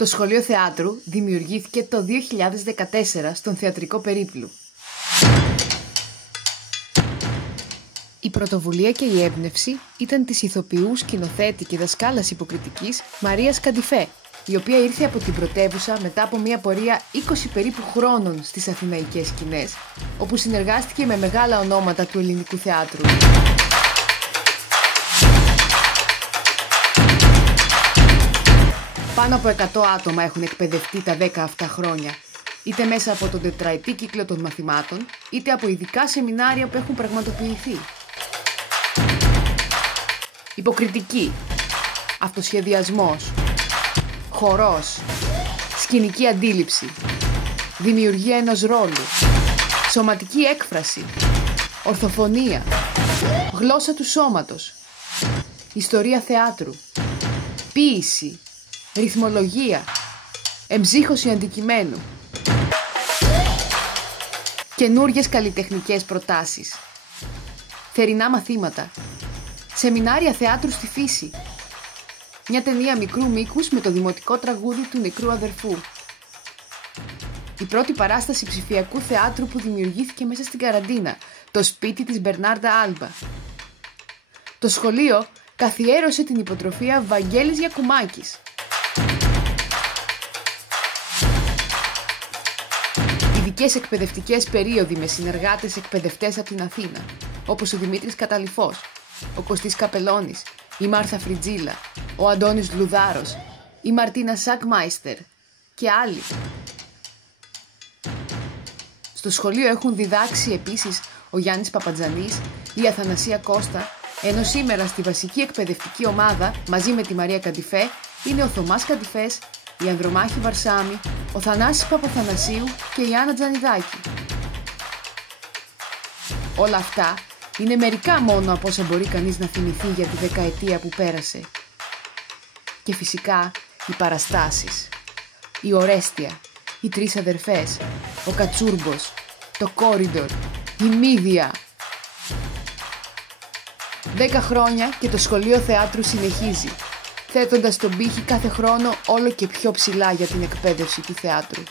Το Σχολείο Θεάτρου δημιουργήθηκε το 2014 στον Θεατρικό Περίπλου. Η πρωτοβουλία και η έμπνευση ήταν της ηθοποιού, σκηνοθέτη και δασκάλας υποκριτικής Μαρίας Καντιφέ, η οποία ήρθε από την πρωτεύουσα μετά από μια πορεία 20 περίπου χρόνων στις αθηναϊκές σκηνές, όπου συνεργάστηκε με μεγάλα ονόματα του ελληνικού θεάτρου. Πάνω από 100 άτομα έχουν εκπαιδευτεί τα 10 αυτά χρόνια, είτε μέσα από τον τετραετή κύκλο των μαθημάτων, είτε από ειδικά σεμινάρια που έχουν πραγματοποιηθεί. Υποκριτική, αυτοσχεδιασμός, χορός, σκηνική αντίληψη, δημιουργία ενός ρόλου, σωματική έκφραση, ορθοφωνία, γλώσσα του σώματος, ιστορία θεάτρου, ποίηση, ρυθμολογία, εμψύχωση αντικειμένου, καινούριες καλλιτεχνικές προτάσεις, θερινά μαθήματα, σεμινάρια θεάτρου στη φύση, μια ταινία μικρού μήκους με το δημοτικό τραγούδι του νεκρού αδερφού, η πρώτη παράσταση ψηφιακού θεάτρου που δημιουργήθηκε μέσα στην καραντίνα, το σπίτι της Μπερνάρντα Άλμπα. Το σχολείο καθιέρωσε την υποτροφία Βαγγέλης Γιακουμάκης. Ειδικές εκπαιδευτικές περίοδοι με συνεργάτες εκπαιδευτές από την Αθήνα, όπως ο Δημήτρης Καταλυφός, ο Κωστής Καπελώνης, η Μάρθα Φριτζίλα, ο Αντώνης Λουδάρος, η Μαρτίνα Σακμάιστερ και άλλοι. Στο σχολείο έχουν διδάξει επίσης ο Γιάννης Παπατζανής, η Αθανασία Κώστα, ενώ σήμερα στη βασική εκπαιδευτική ομάδα μαζί με τη Μαρία Καντιφέ είναι ο Θωμάς Καντιφές, η Ανδρομάχη Βαρσάμη, ο Θανάσης Παπαθανασίου και η Άννα Τζανιδάκη. Όλα αυτά είναι μερικά μόνο από όσα μπορεί κανείς να θυμηθεί για τη δεκαετία που πέρασε. Και φυσικά οι παραστάσεις, η Ορέστια, οι Τρεις Αδερφές, ο Κατσούρμπος, το Κόριντορ, η Μύδια. 10 χρόνια και το Σχολείο Θεάτρου συνεχίζει, θέτοντας τον πύχη κάθε χρόνο όλο και πιο ψηλά για την εκπαίδευση του θεάτρου.